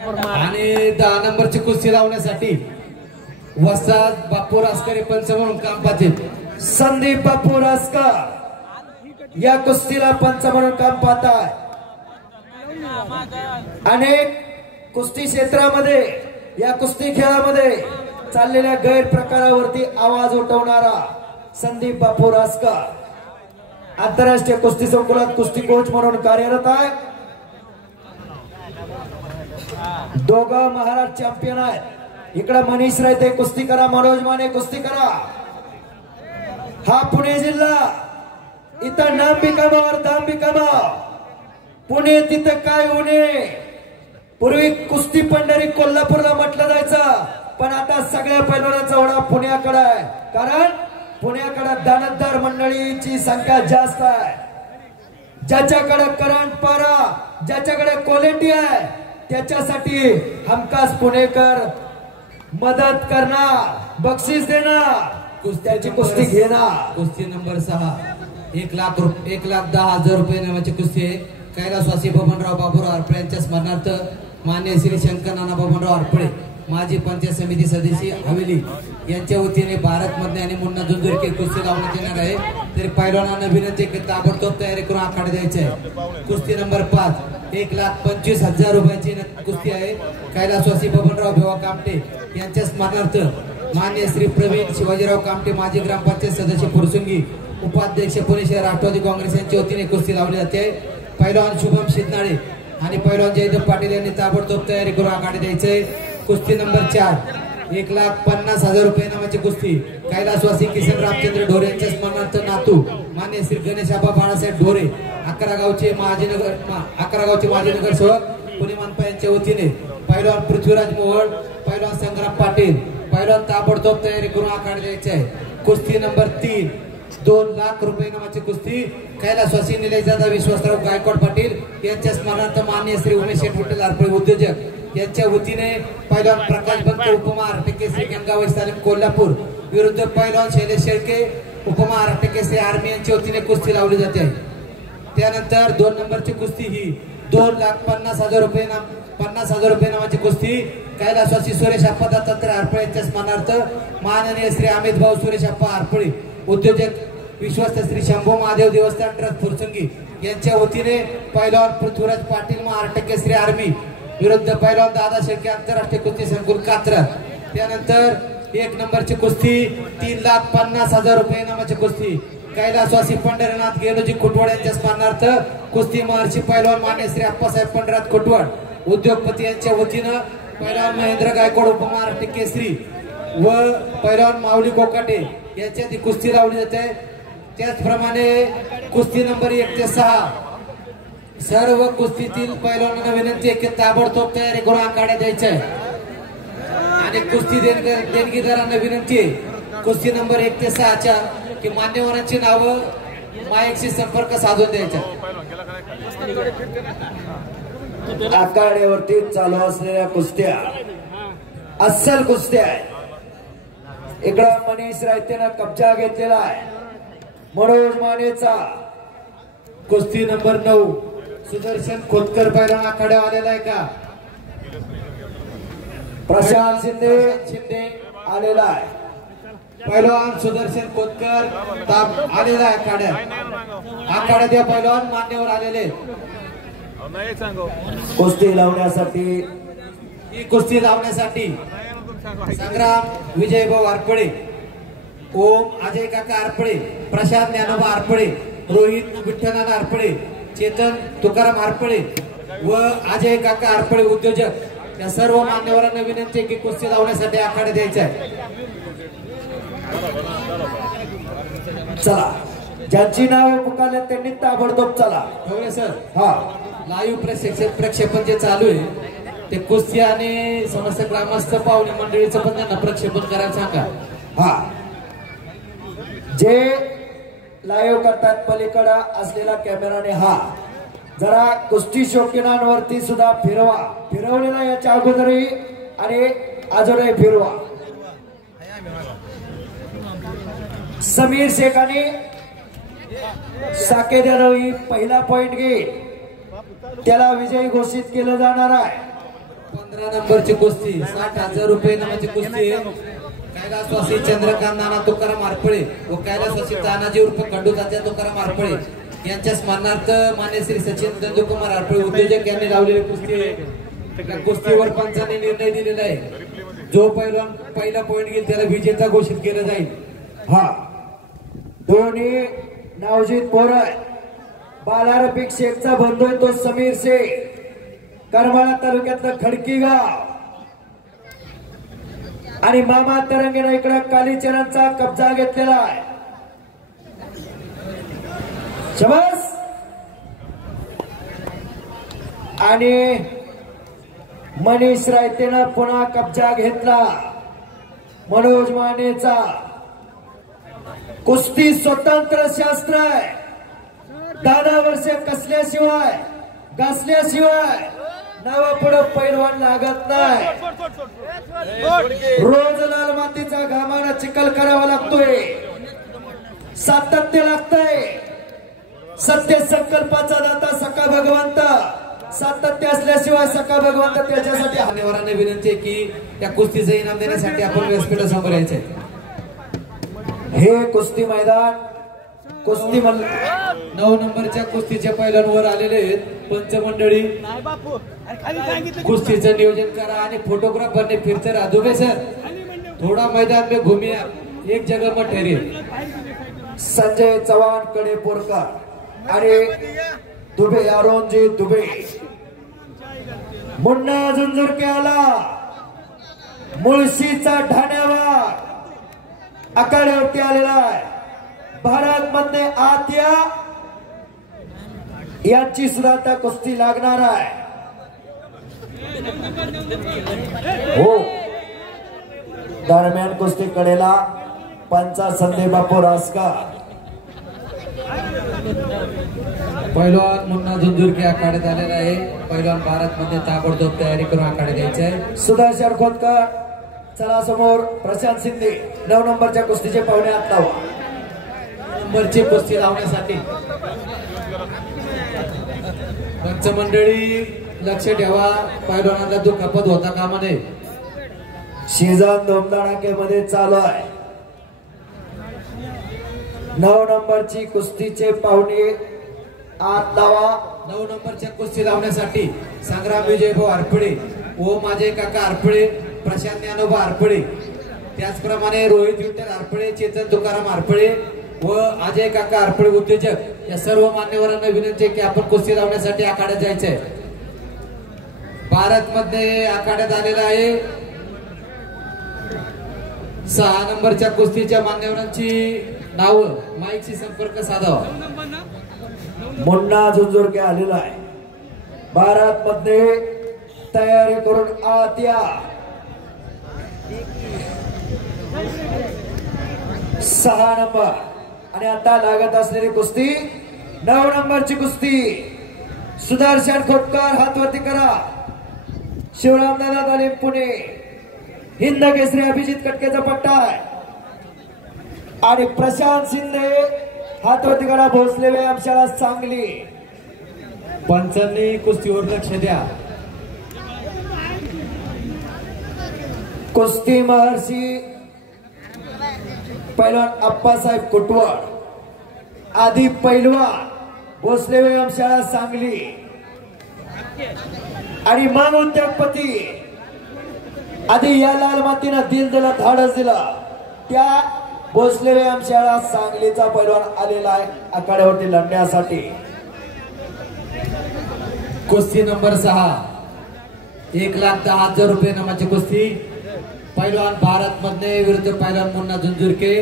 आणि 10 नंबरची कुस्ती लावण्यासाठी वसाद बापू रासकर पंच म्हणून काम पाहतील। संदीप बापू रासकर या कुस्तीला पंच म्हणून काम पाहताय। अनेक कुस्ती क्षेत्रामध्ये या कुस्ती खेळामध्ये चाललेल्या गैरप्रकारावरती आवाज उठवणारा संदीप बापू रासकर आंतरराष्ट्रीय कुस्ती संकुलात कुस्ती कोच म्हणून कार्यरत आहे। दोघं महाराष्ट्र चॅम्पियन आहेत। इकडे मनीष रायते कुस्ती करा, मनोज माने कुस्ती करा। हा पुणे जिल्हा, इथं नाम बी कमावर दाम बी कमाव। पुणे तिथं काय उणे। पूर्वी कुस्ती पंढरी कोल्हापूरला म्हटलं जायचं, पण आता सगळ्या पैलवानांचा ओढा पुण्याकडे आहे। कारण पुण्याकडे दानतदार मंडळीची संख्या जास्त आहे। ज्याच्याकडे करंट पारा, ज्याच्याकडे क्वालिटी आहे त्याच्यासाठी हमखास पुणेकर मदत करणार, बक्षीस देणार, कुस्त्याची कुस्ती घेणार। कुस्ती नंबर 6 1,10,000 रुपये नावाची कुस्ती आहे। कैलासवासी बबनराव बाबूराव आरपळे यांच्या स्मरणार्थ मान्य श्री शंकर नाना बबनराव आरपळे माजी पंचायत समिती सदस्य हवेली यांच्या वतीने भारत मधले आणि मुन्ना झुंझुरके कुस्ती लावण्यात येणार आहे। तरी पैलवानांना विनंती की ताबडतोब तयारी करून आखाडे द्यायचे आहे। कुस्ती नंबर 5 1,25,000 रुपयाची कुस्ती आहे। कैलासवासी बबनराव भिवा कामटे यांच्या स्मरणार्थ मान्य श्री प्रवीण शिवाजीराव कामटे माजी ग्रामपंचायत सदस्य फुरसुंगी उपाध्यक्ष पुणे शहर राष्ट्रवादी काँग्रेस यांच्या वतीने कुस्ती लावली जाते। पैलवान शुभम शिदनाळे आणि पैलवान जयदेव पाटील यांनी ताबडतोब तयारी करून आखाडे द्यायचे। कुस्ती नंबर 4 1,50,000 रुपये नावाची कुस्ती कैलासवासी किसन रामचंद्र ढोरे यांच्या स्मरणार्थ नातू मान्य श्री गणेश आबा बाळासाहेब ढोरे 11 गावचे माजी नगरसेवक पुणे मनपा यांच्या वतीने पैलवान पृथ्वीराज मोहोळ, पैलवान संग्राम पाटील, पैलवान ताबडतोब तयारी करून आखाडे द्यायचे आहे। कुस्ती नंबर 3 2 लाख रुपये नावाची कुस्ती कैलासवासी निलेशदादा विश्वासराव गायकवाड पाटील यांच्या स्मरणार्थ मान्य श्री उमेश शेठ विठ्ठल आरपळे उद्योजक यांच्या वतीने पैलवान प्रकाश बंत उपमहाराष्ट्र केसरी गंगावती तालीम कोल्हापूर विरुद्ध पैलवान शैलेश शेळके उपमहाराष्ट्र केसरी आर्मी यांच्या वतीने कुस्ती लावली जाते। त्यानंतर 2 नंबरची कुस्ती ही 2,50,000 रुपये नावाची कुस्ती कैलासवासी सुरेश अप्पा दत्तात्रय आरपळे यांच्या स्मरणार्थ माननीय श्री अमित भाऊ सुरेश अप्पा आरपळे उद्योजक विश्वस्त श्री शंभू महादेव देवस्थान ट्रस्ट फुरसुंगी यांच्या वतीने पैलवान पृथ्वीराज पाटील महाराष्ट्र केसरी आर्मी विरुद्ध पैलवान दादा शेळके आंतरराष्ट्रीय कुस्ती संकुल कात्रज। त्यानंतर 1 नंबरची कुस्ती 3,50,000 रुपये नावाची कुस्ती कैलासवासी पंढरीनाथ गेलोजी खुटवड यांच्या स्मरणार्थ कुस्ती महर्षी पैलवान मान्य श्री अप्पासाहेब पंढरीनाथ खुटवड उद्योगपती यांच्या वतीनं पैलवान महेंद्र गायकवाड उपमहाराष्ट्र केसरी व पैलवान माऊली कोकाटे यांच्यात कुस्ती लावली जाते। त्याचप्रमाणे कुस्ती नंबर 1 ते 6 सर्व कुस्तीतील पैलवानांना विनंती आहे की ताबडतोब तयारी करून आखाडे द्यायचे आहे। आणि कुस्ती देणगीदारांना विनंती आहे कुस्ती नंबर 1 ते 6 की मान्यवरांची नावं माईकशी संपर्क साधून द्यायचा। आखाड्यावरती चालू असलेल्या कुस्त्या अस्सल कुस्त्या आहे। इकडं मनीष रायतेनं कब्जा घेतलेला आहे मनोज मानेचा। कुस्ती नंबर 9 सुदर्शन खोतकर पैलवान आखाड्यावर आलेला आहे का? प्रशांत शिंदे आलेला आहे। पैलवान सुदर्शन खोतकर आलेला आहे आखाड्यात या पैलवान मान्यवर आलेले कुस्ती लावण्यासाठी ही कुस्ती लावण्यासाठी संग्राम विजयभाऊ आरपळे, ओम अजय काका आरपळे, प्रशांत ज्ञानोबा आरपळे, रोहित विठ्ठलनाथ आरपळे, चेतन तुकाराम आरपळे व अजय काका आरपळे उद्योजक या सर्व मान्यवरांना विनंती आहे की कुस्ती लावण्यासाठी आखाडे द्यायचा आहे। चला, ज्यांची नावे पुकारले त्यांनी ताबडतोब चला। ठेवले सर। हा, लाईव्ह प्रक्षेपण जे चालू आहे ते कुस्ती आणि समस्त ग्रामस्थ पाहुणे मंडळीचं पण त्यांना प्रक्षेपण करायला सांगा। हा, जे लाईव्ह करतात पलीकडे असलेला कॅमेराने हा जरा कुस्ती शौकीनांवरती सुद्धा फिरवलेला याच्या अगोदरही आणि अजूनही फिरवा। समीर शेखाने साकेद्यानं पहिला पॉइंट घेईल त्याला विजयी घोषित केलं जाणार आहे। 15 नंबरची कुस्ती 60,000 रुपये नावाची कुस्ती कैलासवासी चंद्रकांत नाना तुकाराम आरपळे व कैलासवासी तानाजी उर्फ खंडू तात्या तुकाराम आरपळे यांच्या स्मरणार्थ मान्य श्री सचिन चंद्रकुमार आरपळे उद्योजक यांनी लावलेली कुस्ती आहे. त्या कुस्तीवर पंचांनी निर्णय दिलेला आहे. जो पैलवान पहिला पॉइंट घेईल त्याला विजेता घोषित केलं जाईल. हा दोन्ही नावजीत पोरय बालारफिक शेखचा बंधू आहे तो समीर शेख करमाळा तालुक्यातलं खडकी गाव आणि मामा तरंगेनं इकडे कालीचरणचा कब्जा घेतलेला आहे. शबास. आणि मनीष रायतेनं पुन्हा कब्जा घेतला मनोज मानेचा. कुस्ती स्वतंत्र शास्त्र आहे. 10 वर्षे कसल्याशिवाय घासल्याशिवाय नावा पुढे पैलवान लागत नाही. रोज लाल मातीचा घामाना चिखल करावा लागतोय. सातत्य लागतंय. सत्य संकल्पाचा दाता सखा भगवंत. सातत्य असल्याशिवाय सखा भगवंत त्याच्यासाठी. मान्यवरांना विनंती आहे की त्या कुस्तीचं इनाम देण्यासाठी आपण व्यासपीठासमोर यायचंय. हे कुस्ती मैदान कुस्ती 9 नंबरच्या कुस्तीच्या पैलवानवर आलेले आहेत. पंचमंडळी कुस्तीचं नियोजन करा आणि फोटोग्राफरने फिरते रहा. दुबे सर थोड़ा मैदान में घूमिए, एक जगह मत ठहरिए. संजय चव्हाण कडेपूरकर आणि दुबे अरुणजी दुबे. मुन्ना झुंझुरके आला मुळशीचा ठाण्यावर आखाड्यावरती आलेला आहे. भारत मध्ये आत्या यांची सुद्धा आता कुस्ती लागणार आहे. हो दरम्यान कुस्ती कडेला पंचा संदीप बापू रासकर. पैलवान मुन्ना झुंझुरके आखाड्यात आलेला आहे. पैलवान भारत मध्ये ताबडतोब तयारी करून आखाड्यात द्यायचे आहे. सुधाकर खोतकर चला समोर. प्रशांत शिंदे 9 नंबरच्या कुस्तीचे पाहुणे आत लावा. नंबरची कुस्ती लावण्यासाठी पंचमंडळी लक्ष ठेवा. पैलवानाला दुखापत होता कामा नये. सीझन धोमधडाक्यामध्ये चालू आहे. 9 नंबरची कुस्तीचे पाहुणे आत लावा. 9 नंबरच्या कुस्ती लावण्यासाठी संग्राम विजयभाऊ आरपळे व माझे काका आरपळे, प्रशांत ज्ञानोबा आरपळे, त्याचप्रमाणे रोहित विठ्ठल आरपळे, चेतन तुकाराम आरपळे व अजय काका आरपळे उद्योजक या सर्व मान्यवरांना विनंती आहे की आपण कुस्ती लावण्यासाठी आखाड्यात जायचंय. भारत मध्ये आखाड्यात आलेला आहे. 6 नंबरच्या कुस्तीच्या मान्यवरांची नाव माईकशी संपर्क साधावा. मुन्ना झुंझुरके आलेला आहे. भारत मध्ये तयारी करून आत या. 6 नंबर आणि आता लागत असलेली कुस्ती 9 नंबरची कुस्ती. सुदर्शन खोतकर हातवरती करा. शिवरामदादा तालीम पुणे. हिंद केसरी अभिजित कटकेचा पट्टा आहे आणि प्रशांत शिंदे हातवरती करा. भोसले व्यायामशाळा सांगली. पंचांनी कुस्तीवर लक्ष द्या. कुस्ती महर्षी पैलवान अप्पासाहेब कुटवड आदी पैलवान भोसले व्यायामशाळा सांगली आणि मग उद्योगपती आधी या लाल मातीनं दिल दिला धाडस दिला त्या भोसले व्यायामशाळा सांगलीचा पैलवान आलेला आहे आखाड्यावरती लढण्यासाठी. कुस्ती नंबर 6 1,10,000 रुपये नामाची कुस्ती. पैलवान भारत मधले विरुद्ध पैलवान मुन्ना झुंझुरके.